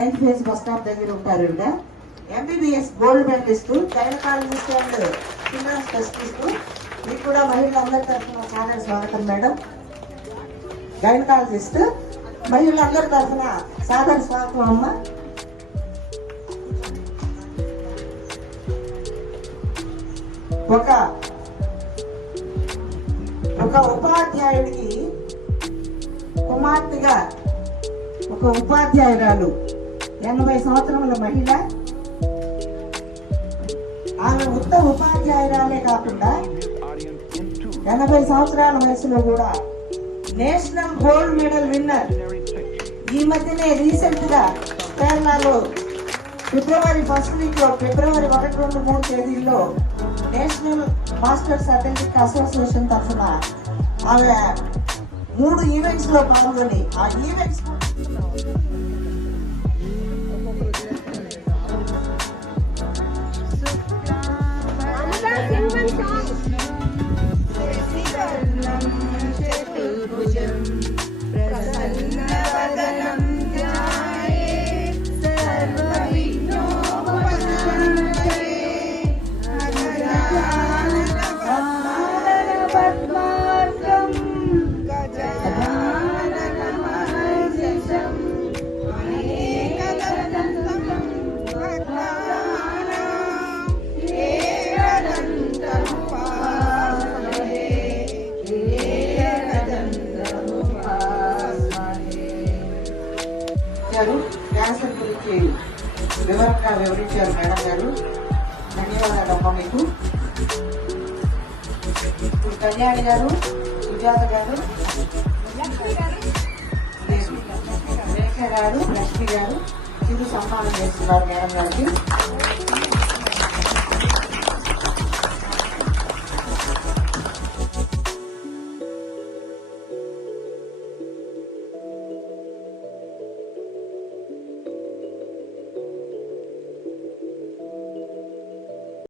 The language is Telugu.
ఫేజ్ బస్ స్టాప్ దగ్గర ఉంటారు. MBBS gold medalist, gynaecologist and finance specialist. మీకు కూడా మహిళలందరి తరఫున సాదర స్వాగతం మేడం. గైనకాలజిస్ట్ మహిళలందరి తరఫున సాదర స్వాగతం అమ్మ. ఒక ఉపాధ్యాయుడికి కుమార్తెగా ఒక ఉపాధ్యాయురాలు 80 సంవత్సరముల మహిళ. ఆమె ఉత్తమ ఉపాధ్యాయురాలే కాకుండా 80 సంవత్సరాల వయసులో కూడా నేషనల్ గోల్డ్ మెడల్ విన్నర్. ఈ మధ్యనే రీసెంట్ గా కేరళలో ఫిబ్రవరి 1 వీక్ లో ఫిబ్రవరి 1, 2, 3 తేదీల్లో నేషనల్ మాస్టర్స్ అథ్లెటిక్ అసోసియేషన్ తరఫున ఆమె 3 ఈవెంట్స్ లో పాల్గొని ఆ ఈవెంట్స్ క్యాన్సర్ గురించి వివరంగా వివరించారు మేడం గారు. ధన్యవాదాలమ్మా మీకు. కళ్యాణి గారు, సుజాత గారు, రేఖ గారు, లక్ష్మి గారు చిరు సన్మానం చేస్తున్నారు మేడం గారికి.